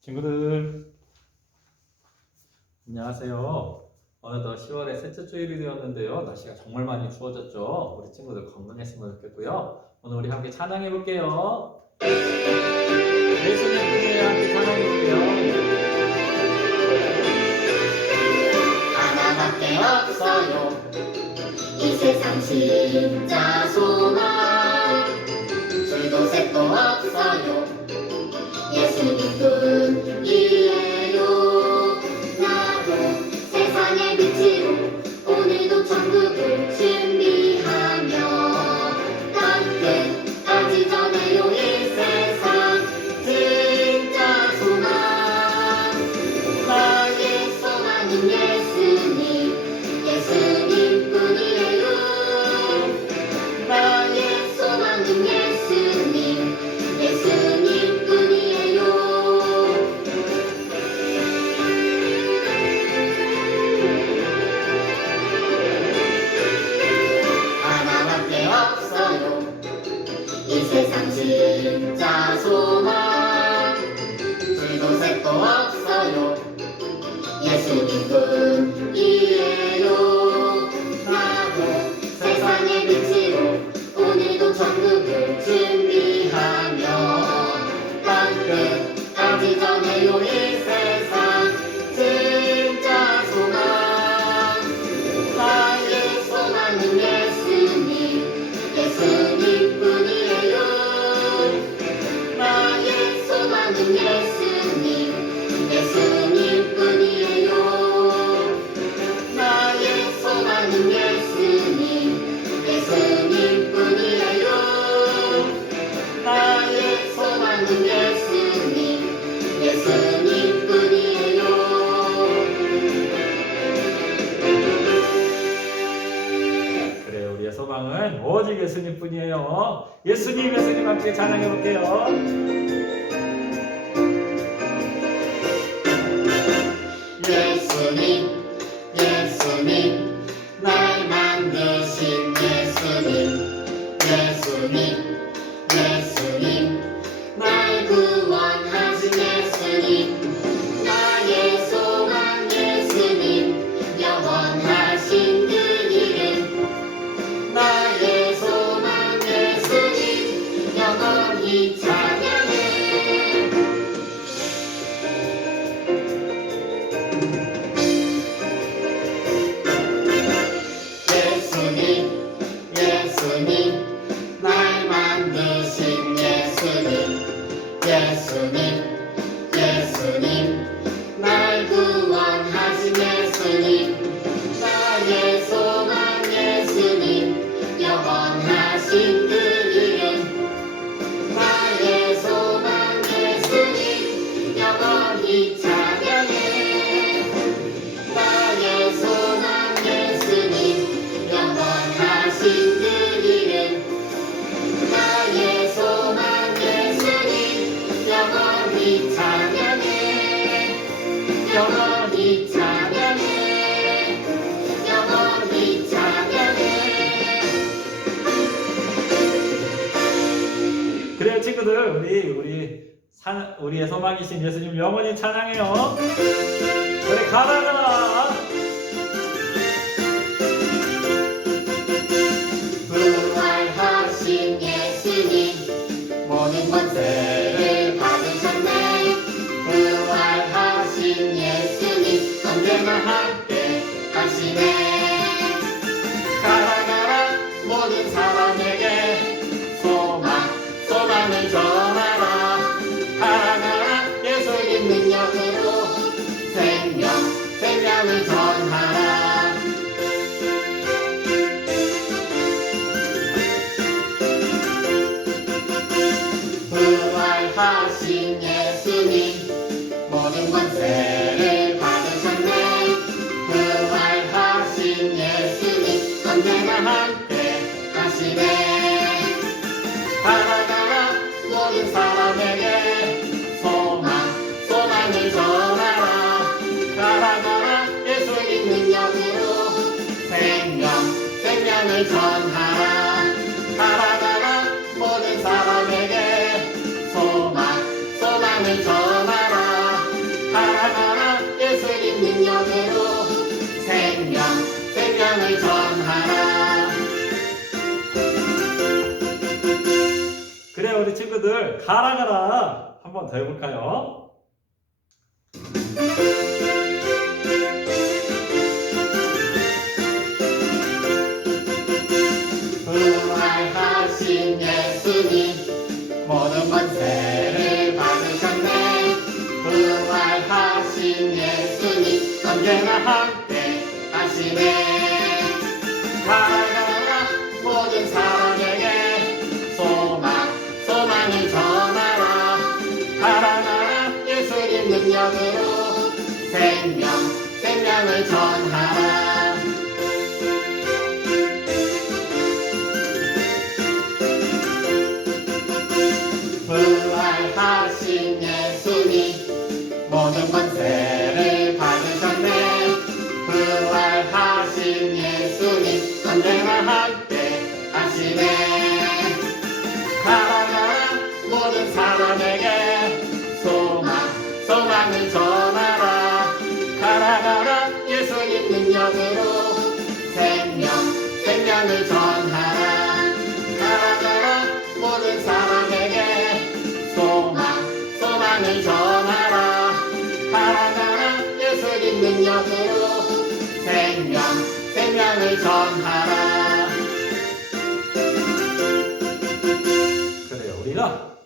친구들 안녕하세요. 어느덧 10월의 셋째 주일이 되었는데요. 날씨가 정말 많이 추워졌죠. 우리 친구들 건강했으면 좋겠고요. 오늘 우리 함께 찬양해 볼게요. 예수님 분에 함께 찬양해 볼게요. 하나밖에 없어요. 이 세상 진짜 소망 줄도 색도 없어요. 예수님뿐이에요. 나도 세상의 빛으로 오늘도 천국을 준비하며 땅끝까지 전해요. 이 세상 진짜 소망 나의 소망은 예수님 예수님뿐이에요. 나의 소망은 예수님 예수님뿐이에요. 하나밖에 없어요. 이 세상 진짜 소망 줄도 색도 없어요. 예수님뿐이에요. 나도 세상의 빛으로 오늘도 천국을 준비하며 땅끝까지 전해요. 이 세상 진짜 소망 나의 소망은 예수님 예수님뿐이에요. 나의 소망은 예수님 예수님뿐이에요. 나의 소망은 예수님 예수님뿐이에요. 나의 소망은 예수님 예수님뿐이에요. 그래, 우리의 소망은 오직 예수님뿐이에요. 예수님 함께 찬양해 볼게요. 예수님 예수님 날 만드신 예수님 예수님 예수님 날 구원하신 예수님 나의 소망 예수님 영원하신 그 이름 나의 소망 예수님 영원히 찬양해. 예수님 예수님 날 만드신 예수님 예수님 예수님 날 구원하신 예수님 나의 소망 예수님 영원하신 그 이름 나의 소망 예수님 영원히 찬양해. 나의 소망 예수님 영원하신 그 이름 나의 소망 예수님 영원히 찬양해. 영원히 찬양해. 영원히 찬양해. 그래요, 친구들, 우리의 소망이신 예수님 영원히 찬양해요. 우리 가다가 부활하신 예수님 모든 권세를 받으셨네. 부활하신 예수님 언제나 함께 하시네. 가라 가라 모든 사람에게 소망을 전하라. 가라 가라 예수님 능력으로 생명을 전하라. 부활하신 예수님 모든 권세를 받으셨네. 부활하신 예수님 언제나 함께 하시네. 가라 가라 모든 사람에게 소망을 전하라. 가라 가라 예수님 능력으로 생명을 전하라. 가라 가라 모든 사람에게 소망을 전하라. 친구들 가라 가라 한 번 더 해볼까요? 부활하신 예수님 모든 권세를 받으셨네. 부활하신 예수님 언제나 함께 하시네. 가라 모든 사람에게 소망을 전하라. 가라 예수님 능력으로 생명을 전하라. 부활하신 예수님 모든 권세를 받으셨네. 부활하신 예수님 언제나 함께 하시네. 가라 모든 사람에게 소망을 전하라. 가라 예수님 능력으로 생명을 전하라. 가라 모든 사람에게 소망을 전하라. 가라 예수님 능력으로 생명을 전하라. 그래요. 우리가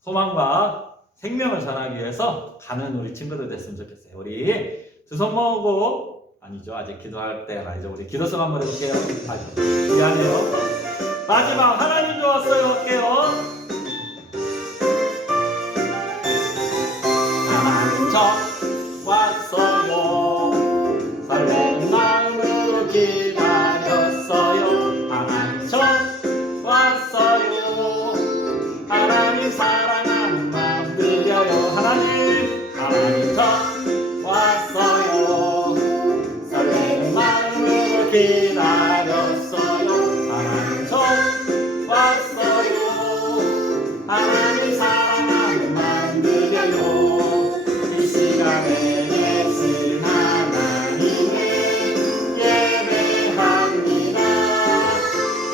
소망과 생명을 전하기 위해서 가는 우리 친구들 됐으면 좋겠어요. 우리 두 손 모으고 아니죠. 아직 기도할 때가 아니죠. 우리 기도성 한번 해볼게요. 미안해요. 마지막 하나님 좋았어요. 할게요. 하나님 저 왔어요. 설레는 마음으로 기다렸어요. 하나님 저 왔어요. 하나님 사랑하는 마음 드려요. 하나님 저 왔어요. 설레는 마음으로 기다렸어요. 하나님 저 왔어요. 하나님 사랑하는 마음 드려요. 이 시간에 계신 하나님을 예배합니다.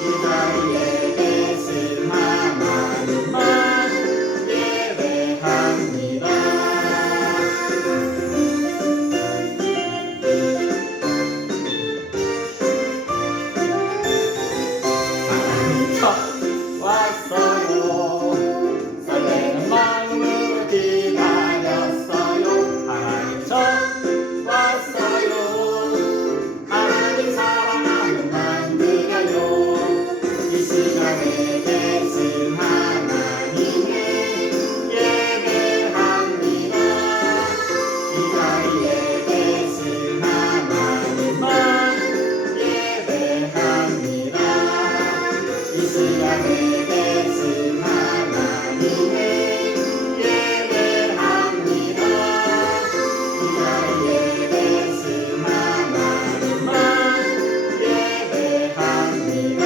이 자리에 계신 하나님만 예배합니다. 하나님 저 왔어요. 설레는 마음으로 기다렸어요. 하나님 저 왔어요. 하나님 사랑하는 마음 드려요. 이 시간에 계신 하나님을 예배합니다. 이 자리에 계신 하나님만 예배합니다. 이 시간에 계신 하나님을 예배합니다. 이 자리에 계신 하나님만 예배합니다.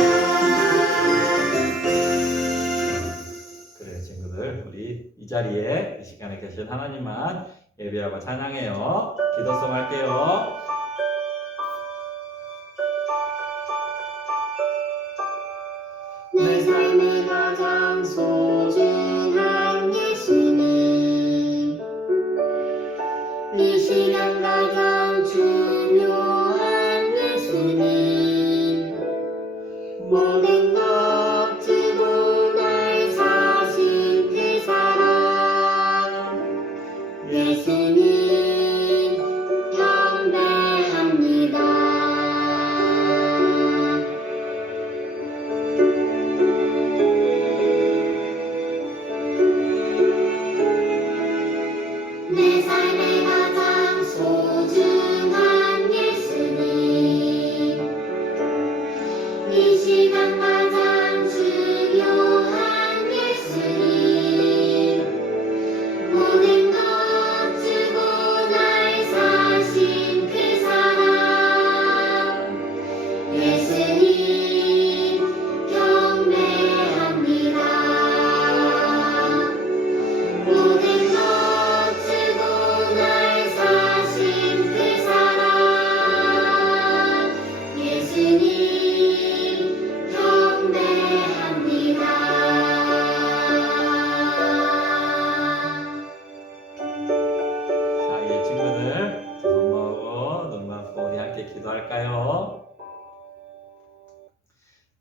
그래요, 친구들. 우리 이 자리에 이 시간에 계신 하나님만 예배하고 찬양해요. 기도송 할게요. 내 삶의 가장 소중한 예수님, 이 시간 가장 중요한 예수님, 모든 것 주고 날 사신 그 사랑, 예수님 경배합니다. 내 삶의 가장 소중한 예수님, 이 시간 가장 중요한 예수님, 모든 것 주고 날 사신 그 사랑, 예수님 경배합니다. 모든 것 주고 기도할까요?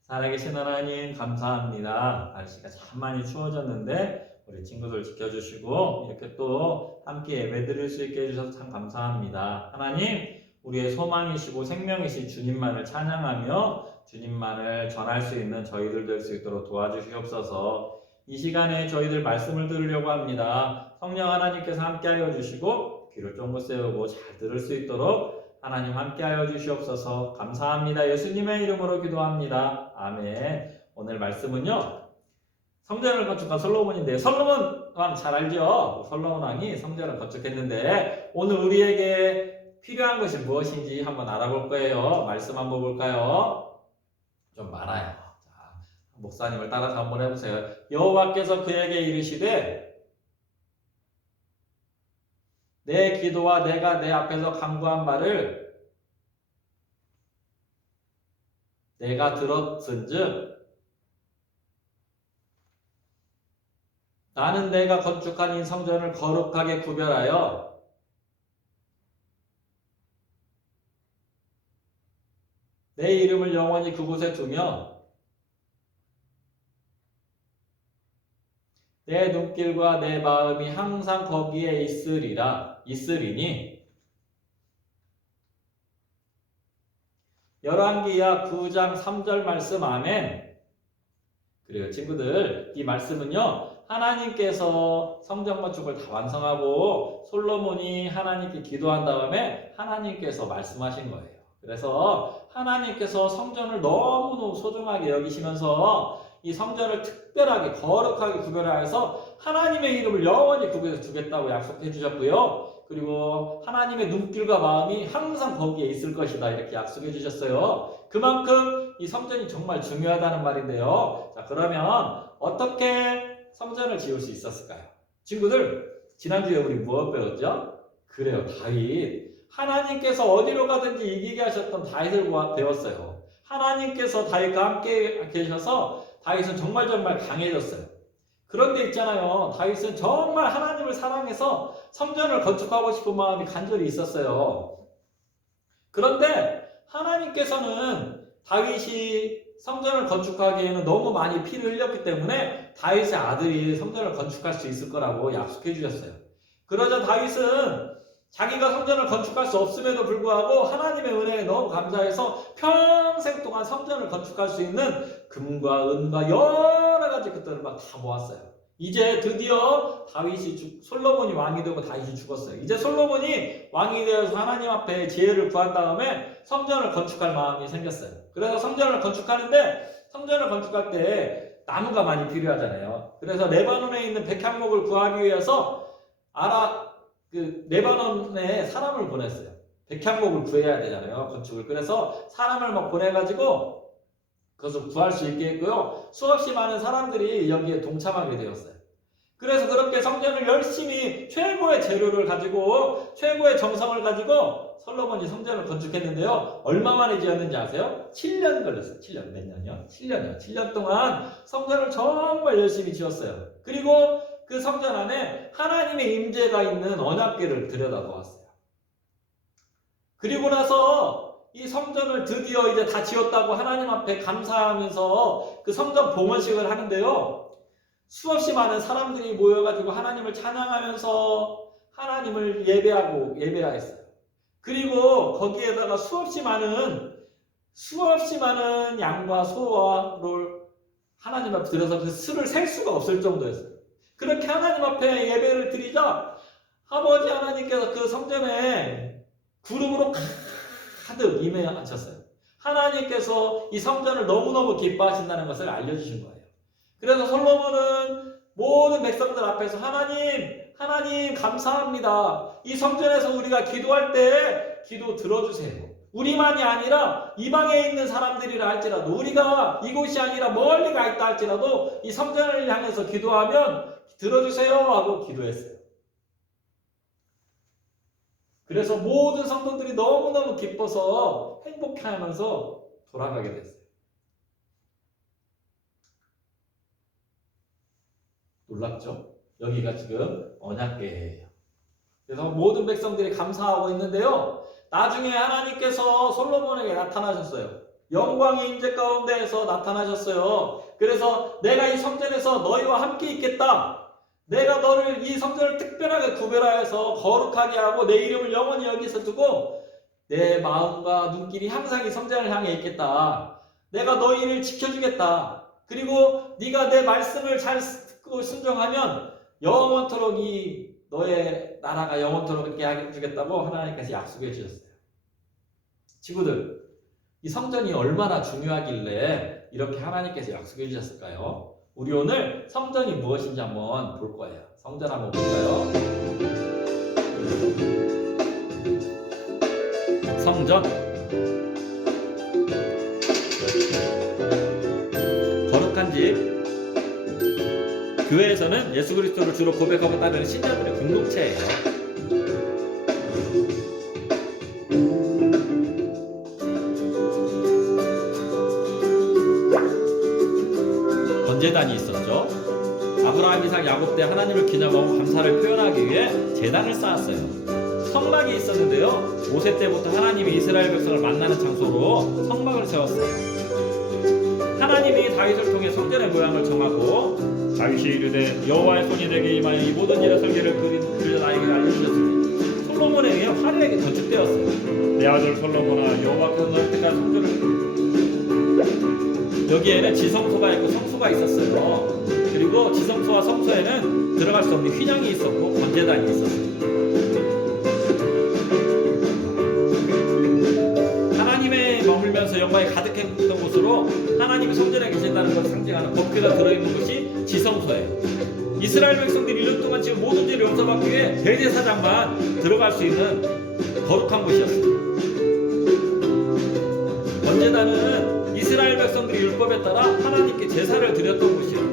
살아계신 하나님 감사합니다. 날씨가 참 많이 추워졌는데 우리 친구들 지켜주시고 이렇게 또 함께 예배드릴 수 있게 해주셔서 참 감사합니다. 하나님, 우리의 소망이시고 생명이신 주님만을 찬양하며 주님만을 전할 수 있는 저희들 될 수 있도록 도와주시옵소서. 이 시간에 저희들 말씀을 들으려고 합니다. 성령 하나님께서 함께하여 주시고 귀를 쫑긋 세우고 잘 들을 수 있도록 하나님 함께하여 주시옵소서. 감사합니다. 예수님의 이름으로 기도합니다. 아멘. 오늘 말씀은요, 성전을 건축한 솔로몬인데, 솔로몬 왕 잘 알죠? 솔로몬 왕이 성전을 건축했는데 오늘 우리에게 필요한 것이 무엇인지 한번 알아볼 거예요. 말씀 한번 볼까요? 좀 많아요. 자, 목사님을 따라서 한번 해보세요. 여호와께서 그에게 이르시되 내 기도와 내가 내 앞에서 간구한 말을 내가 들었은즉 나는 내가 건축한 이 성전을 거룩하게 구별하여 내 이름을 영원히 그곳에 두며 내 눈길과 내 마음이 항상 거기에 있으리니. 열왕기야 9장 3절 말씀. 아멘. 그래요 친구들, 이 말씀은요, 하나님께서 성전 건축을 다 완성하고 솔로몬이 하나님께 기도한 다음에 하나님께서 말씀하신 거예요. 그래서 하나님께서 성전을 너무너무 소중하게 여기시면서 이 성전을 특별하게 거룩하게 구별하여서 하나님의 이름을 영원히 그곳에 두겠다고 약속해 주셨고요. 그리고 하나님의 눈길과 마음이 항상 거기에 있을 것이다 이렇게 약속해 주셨어요. 그만큼 이 성전이 정말 중요하다는 말인데요. 자, 그러면 어떻게 성전을 지을 수 있었을까요? 친구들, 지난주에 우리 무엇 배웠죠? 그래요, 다윗. 하나님께서 어디로 가든지 이기게 하셨던 다윗을 배웠어요. 하나님께서 다윗과 함께 계셔서 다윗은 정말 강해졌어요. 그런데 있잖아요, 다윗은 정말 하나님을 사랑해서 성전을 건축하고 싶은 마음이 간절히 있었어요. 그런데 하나님께서는 다윗이 성전을 건축하기에는 너무 많이 피를 흘렸기 때문에 다윗의 아들이 성전을 건축할 수 있을 거라고 약속해 주셨어요. 그러자 다윗은 자기가 성전을 건축할 수 없음에도 불구하고 하나님의 은혜에 너무 감사해서 평생 동안 성전을 건축할 수 있는 금과 은과 여러 가지 것들을 막 다 모았어요. 이제 드디어 솔로몬이 왕이 되고 다윗이 죽었어요. 이제 솔로몬이 왕이 되어서 하나님 앞에 지혜를 구한 다음에 성전을 건축할 마음이 생겼어요. 그래서 성전을 건축하는데, 성전을 건축할 때 나무가 많이 필요하잖아요. 그래서 레바논에 있는 백향목을 구하기 위해서 레바논에 사람을 보냈어요. 백향목을 구해야 되잖아요, 건축을. 그래서 사람을 막 보내가지고 그것을 구할 수 있게 했고요. 수없이 많은 사람들이 여기에 동참하게 되었어요. 그래서 그렇게 성전을 열심히 최고의 재료를 가지고 최고의 정성을 가지고 솔로몬이 성전을 건축했는데요. 얼마 만에 지었는지 아세요? 7년 걸렸어요. 7년. 몇 년이요? 7년이요. 7년 동안 성전을 정말 열심히 지었어요. 그리고 그 성전 안에 하나님의 임재가 있는 언약궤를 들여다보았어요. 그리고 나서 이 성전을 드디어 이제 다 지었다고 하나님 앞에 감사하면서 그 성전 봉헌식을 하는데요. 수없이 많은 사람들이 모여가지고 하나님을 찬양하면서 하나님을 예배하였어요. 그리고 거기에다가 수없이 많은 양과 소를 하나님 앞에 들여서 그 수를 셀 수가 없을 정도였어요. 그렇게 하나님 앞에 예배를 드리자 아버지 하나님께서 그 성전에 구름으로 가득 임하셨어요. 하나님께서 이 성전을 너무너무 기뻐하신다는 것을 알려주신 거예요. 그래서 솔로몬은 모든 백성들 앞에서 하나님 감사합니다. 이 성전에서 우리가 기도할 때 기도 들어주세요. 우리만이 아니라 이방에 있는 사람들이라 할지라도, 우리가 이곳이 아니라 멀리 가 있다 할지라도 이 성전을 향해서 기도하면 들어주세요 하고 기도했어요. 그래서 모든 성도들이 너무너무 기뻐서 행복해하면서 돌아가게 됐어요. 놀랍죠? 여기가 지금 언약궤예요. 그래서 모든 백성들이 감사하고 있는데요. 나중에 하나님께서 솔로몬에게 나타나셨어요. 영광의 임재 가운데에서 나타나셨어요. 그래서 내가 이 성전에서 너희와 함께 있겠다. 내가 너를 이 성전을 특별하게 구별하여서 거룩하게 하고 내 이름을 영원히 여기서 두고 내 마음과 눈길이 항상 이 성전을 향해 있겠다. 내가 너희를 지켜주겠다. 그리고 네가 내 말씀을 잘 듣고 순종하면 영원토록 이 너의 나라가 영원토록 있게 해주겠다고 하나님께서 약속해 주셨어요. 친구들, 이 성전이 얼마나 중요하길래 이렇게 하나님께서 약속해 주셨을까요? 우리 오늘 성전이 무엇인지 한번 볼 거예요. 성전 한번 볼까요? 성전, 거룩한 집. 교회에서는 예수 그리스도를 주로 고백하고 따르는 신자들의 공동체예요. 번제단이 있었죠. 아브라함, 이삭, 야곱 때 하나님을 기념하고 감사를 표현하기 위해 제단을 쌓았어요. 성막이 있었는데요. 모세 때부터 하나님이 이스라엘 백성을 만나는 장소로 성막을 세웠어요. 하나님이 다윗을 통해 성전의 모양을 정하고 다윗이 이르되 여호와의 손이 내게 임하여 이 모든 일의 설계를 그려 나에게 알려주셨으니 솔로몬에 의해 화려하게 건축되었어요. 내 아들 솔로몬아, 여호와께서 너를 택한 성전을 여기에는 지성소가 있고 성소가 있었어요. 그리고 지성소와 성소에는 들어갈 수 없는 휘장이 있었고 번제단이 있었어요. 하나님의 머물면서 영광이 가득했던 곳으로 하나님이 성전에 계신다는 것을 상징하는 법궤가 들어있는 것이 지성소예요. 이스라엘 백성들이 1년 동안 지금 모든 죄를 용서받기 위해 대제사장만 들어갈 수 있는 거룩한 곳이었어요. 번제단은 이스라엘 백성들이 율법에 따라 하나님께 제사를 드렸던 곳이에요.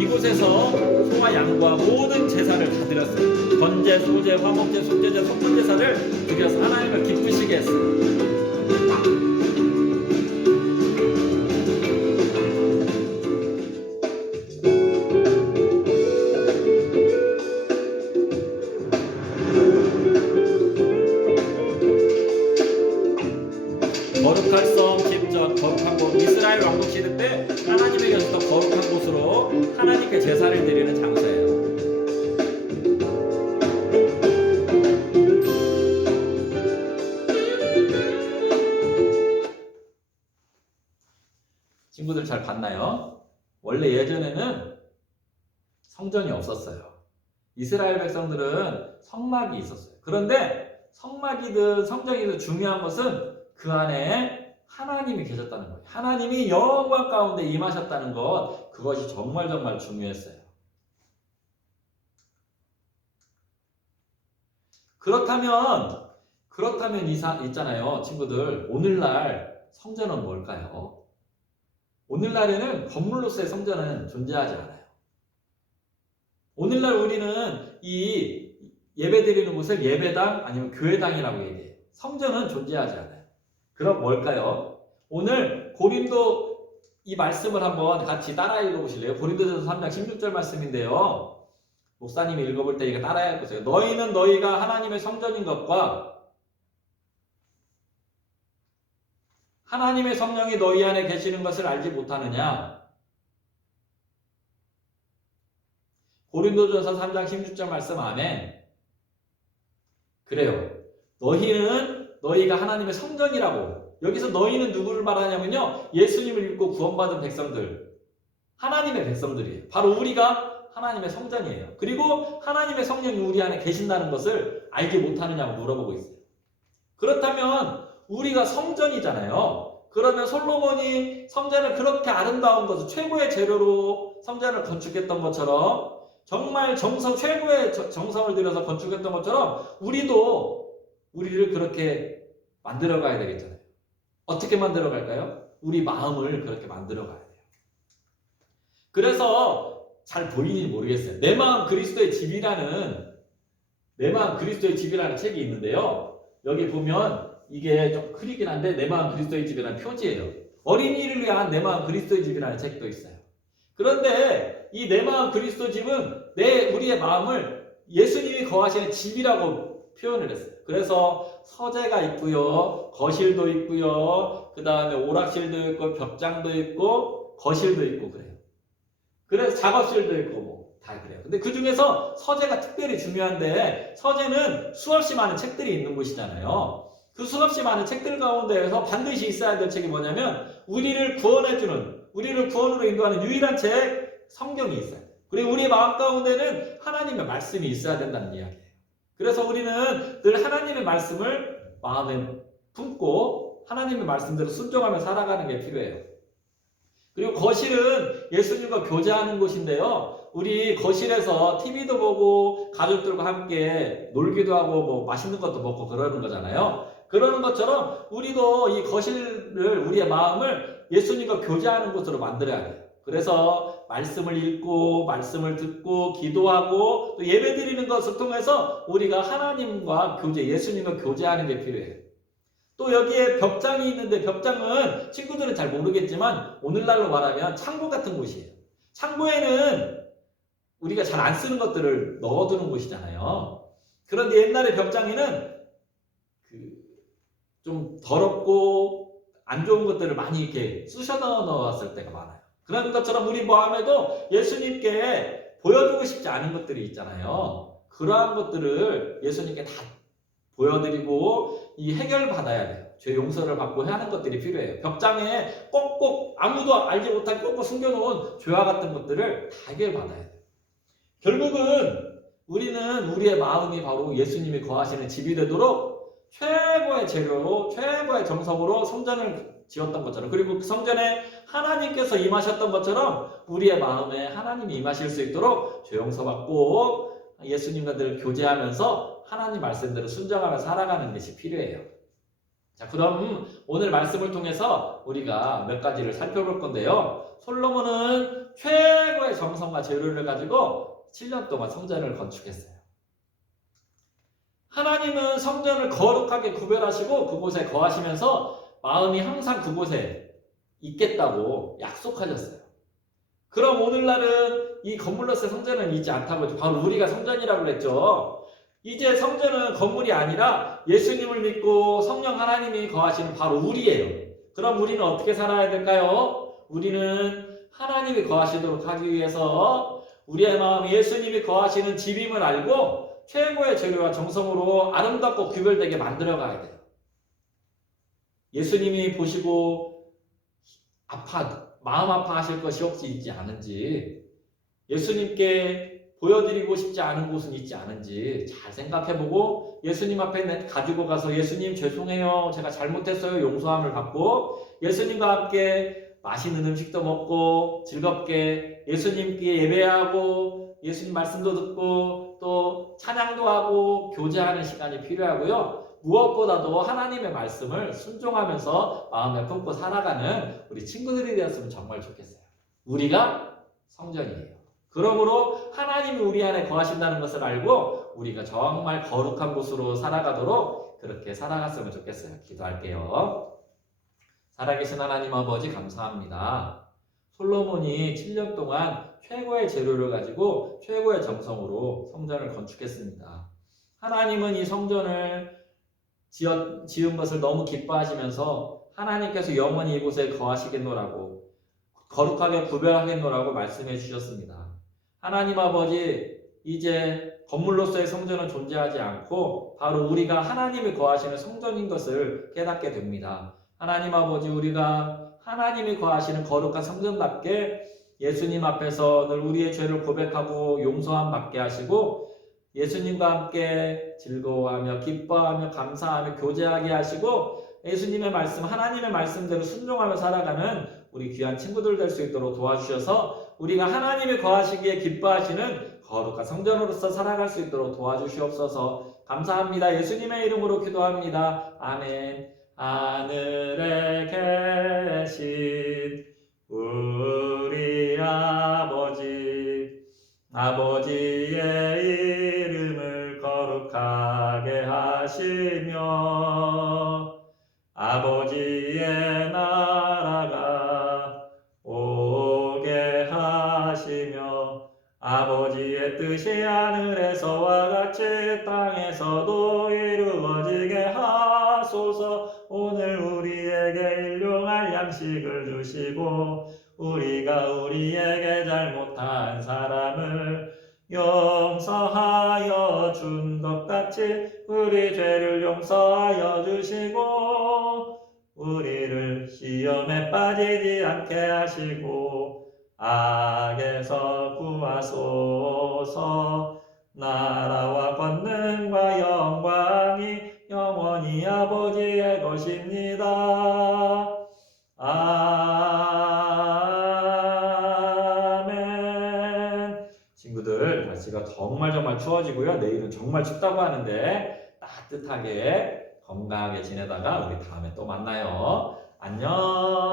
이곳에서 소와 양과 모든 제사를 다 드렸어요. 번제, 소제, 화목제, 속제제, 속건제사를 드려서 하나님을 기쁘시게 했어요. 거룩할 섬, 집전, 거룩한 곳, 이스라엘 왕국 시대 때 하나님에게서 더 거룩한 곳으로 하나님께 제사를 드리는 장소예요. 친구들 잘 봤나요? 원래 예전에는 성전이 없었어요. 이스라엘 백성들은 성막이 있었어요. 그런데 성막이든 성전이든 중요한 것은 그 안에 하나님이 계셨다는 거예요. 하나님이 영광 가운데 임하셨다는 것, 그것이 정말 중요했어요. 그렇다면 있잖아요, 친구들. 오늘날 성전은 뭘까요? 오늘날에는 건물로서의 성전은 존재하지 않아요. 오늘날 우리는 이 예배드리는 곳을 예배당 아니면 교회당이라고 얘기해요. 성전은 존재하지 않아요. 그럼 뭘까요? 오늘 고린도 이 말씀을 한번 같이 따라 읽어보실래요? 고린도전서 3장 16절 말씀인데요. 목사님이 읽어볼 때 이거 따라 해보세요. 너희는 너희가 하나님의 성전인 것과 하나님의 성령이 너희 안에 계시는 것을 알지 못하느냐? 고린도전서 3장 16절 말씀 안에 그래요. 너희가 하나님의 성전이라고. 여기서 너희는 누구를 말하냐면요, 예수님을 믿고 구원받은 백성들, 하나님의 백성들이에요. 바로 우리가 하나님의 성전이에요. 그리고 하나님의 성령이 우리 안에 계신다는 것을 알지 못하느냐고 물어보고 있어요. 그렇다면 우리가 성전이잖아요. 그러면 솔로몬이 성전을 그렇게 아름다운 것을 최고의 재료로 성전을 건축했던 것처럼, 정말 최고의 정성을 들여서 건축했던 것처럼 우리를 그렇게 만들어 가야 되겠잖아요. 어떻게 만들어 갈까요? 우리 마음을 그렇게 만들어 가야 돼요. 그래서 잘 보이는지 모르겠어요. 내 마음 그리스도의 집이라는 책이 있는데요. 여기 보면 이게 좀 크리긴 한데 내 마음 그리스도의 집이라는 표지예요. 어린이를 위한 내 마음 그리스도의 집이라는 책도 있어요. 그런데 이 내 마음 그리스도 집은 우리의 마음을 예수님이 거하시는 집이라고 표현을 했어요. 그래서 서재가 있고요, 거실도 있고요, 그 다음에 오락실도 있고, 벽장도 있고, 거실도 있고 그래요. 그래서 작업실도 있고 뭐 다 그래요. 근데 그 중에서 서재가 특별히 중요한데, 서재는 수없이 많은 책들이 있는 곳이잖아요. 그 수없이 많은 책들 가운데에서 반드시 있어야 될 책이 뭐냐면, 우리를 구원해주는, 우리를 구원으로 인도하는 유일한 책, 성경이 있어요. 그리고 우리의 마음 가운데는 하나님의 말씀이 있어야 된다는 이야기예요. 그래서 우리는 늘 하나님의 말씀을 마음에 품고 하나님의 말씀대로 순종하며 살아가는 게 필요해요. 그리고 거실은 예수님과 교제하는 곳인데요. 우리 거실에서 TV도 보고 가족들과 함께 놀기도 하고 뭐 맛있는 것도 먹고 그러는 거잖아요. 그러는 것처럼 우리도 이 거실을, 우리의 마음을 예수님과 교제하는 곳으로 만들어야 돼요. 그래서 말씀을 읽고 말씀을 듣고 기도하고 또 예배 드리는 것을 통해서 우리가 하나님과 교제, 예수님과 교제하는 게 필요해요. 또 여기에 벽장이 있는데, 벽장은 친구들은 잘 모르겠지만 오늘날로 말하면 창고 같은 곳이에요. 창고에는 우리가 잘 안 쓰는 것들을 넣어두는 곳이잖아요. 그런데 옛날에 벽장에는 좀 더럽고 안 좋은 것들을 많이 이렇게 쑤셔 넣었을 때가 많아요. 그런 것처럼 우리 마음에도 예수님께 보여주고 싶지 않은 것들이 있잖아요. 그러한 것들을 예수님께 다 보여드리고 이 해결받아야 돼요. 죄 용서를 받고 하는 것들이 필요해요. 벽장에 꼭꼭 아무도 알지 못하게 꼭꼭 숨겨놓은 죄와 같은 것들을 다 해결받아야 돼요. 결국은 우리는 우리의 마음이 바로 예수님이 거하시는 집이 되도록 최고의 재료로, 최고의 정성으로 성전을 지었던 것처럼, 그리고 그 성전에 하나님께서 임하셨던 것처럼 우리의 마음에 하나님이 임하실 수 있도록 죄 용서받고 예수님과 늘 교제하면서 하나님 말씀대로 순종하며 살아가는 것이 필요해요. 자, 그럼 오늘 말씀을 통해서 우리가 몇 가지를 살펴볼 건데요. 솔로몬은 최고의 정성과 재료를 가지고 7년 동안 성전을 건축했어요. 하나님은 성전을 거룩하게 구별하시고 그곳에 거하시면서 마음이 항상 그곳에 있겠다고 약속하셨어요. 그럼 오늘날은 이 건물로서의 성전은 있지 않다고, 바로 우리가 성전이라고 그랬죠. 이제 성전은 건물이 아니라 예수님을 믿고 성령 하나님이 거하시는 바로 우리예요. 그럼 우리는 어떻게 살아야 될까요? 우리는 하나님이 거하시도록 하기 위해서 우리의 마음이 예수님이 거하시는 집임을 알고 최고의 재료와 정성으로 아름답고 구별되게 만들어 가야 돼요. 예수님이 보시고 마음 아파하실 것이 혹시 있지 않은지, 예수님께 보여드리고 싶지 않은 곳은 있지 않은지 잘 생각해보고 예수님 앞에 가지고 가서, 예수님 죄송해요, 제가 잘못했어요, 용서함을 받고 예수님과 함께 맛있는 음식도 먹고 즐겁게 예수님께 예배하고 예수님 말씀도 듣고 또 찬양도 하고 교제하는 시간이 필요하고요. 무엇보다도 하나님의 말씀을 순종하면서 마음에 품고 살아가는 우리 친구들이 되었으면 정말 좋겠어요. 우리가 성전이에요. 그러므로 하나님이 우리 안에 거하신다는 것을 알고 우리가 정말 거룩한 곳으로 살아가도록 그렇게 살아갔으면 좋겠어요. 기도할게요. 살아계신 하나님 아버지 감사합니다. 솔로몬이 7년 동안 최고의 재료를 가지고 최고의 정성으로 성전을 건축했습니다. 하나님은 이 성전을 지은 것을 너무 기뻐하시면서 하나님께서 영원히 이곳에 거하시겠노라고, 거룩하게 구별하겠노라고 말씀해 주셨습니다. 하나님 아버지, 이제 건물로서의 성전은 존재하지 않고 바로 우리가 하나님이 거하시는 성전인 것을 깨닫게 됩니다. 하나님 아버지, 우리가 하나님이 거하시는 거룩한 성전답게 예수님 앞에서 늘 우리의 죄를 고백하고 용서함 받게 하시고 예수님과 함께 즐거워하며 기뻐하며 감사하며 교제하게 하시고 예수님의 말씀, 하나님의 말씀대로 순종하며 살아가는 우리 귀한 친구들 될 수 있도록 도와주셔서 우리가 하나님이 거하시기에 기뻐하시는 거룩한 성전으로서 살아갈 수 있도록 도와주시옵소서. 감사합니다. 예수님의 이름으로 기도합니다. 아멘. 하늘에 계신 우리 아버지의 이름을 거룩하게 하시며 아버지의 나라가 오게 하시며 아버지의 뜻 뜻이 하늘에서와 같이 땅에서도 이루어지게 하소서. 오늘 우리에게 일용할 양식을 주시고 우리가 우리에게 잘못한 사람을 용서하여 준 것 같이 우리 죄를 용서하여 주시고 우리를 시험에 빠지지 않게 하시고 악에서 구하소서. 나라와 권능과 영광이 영원히 아버지의 것입니다. 아멘. 친구들, 날씨가 정말 추워지고요. 내일은 정말 춥다고 하는데 따뜻하게 건강하게 지내다가 우리 다음에 또 만나요. 안녕.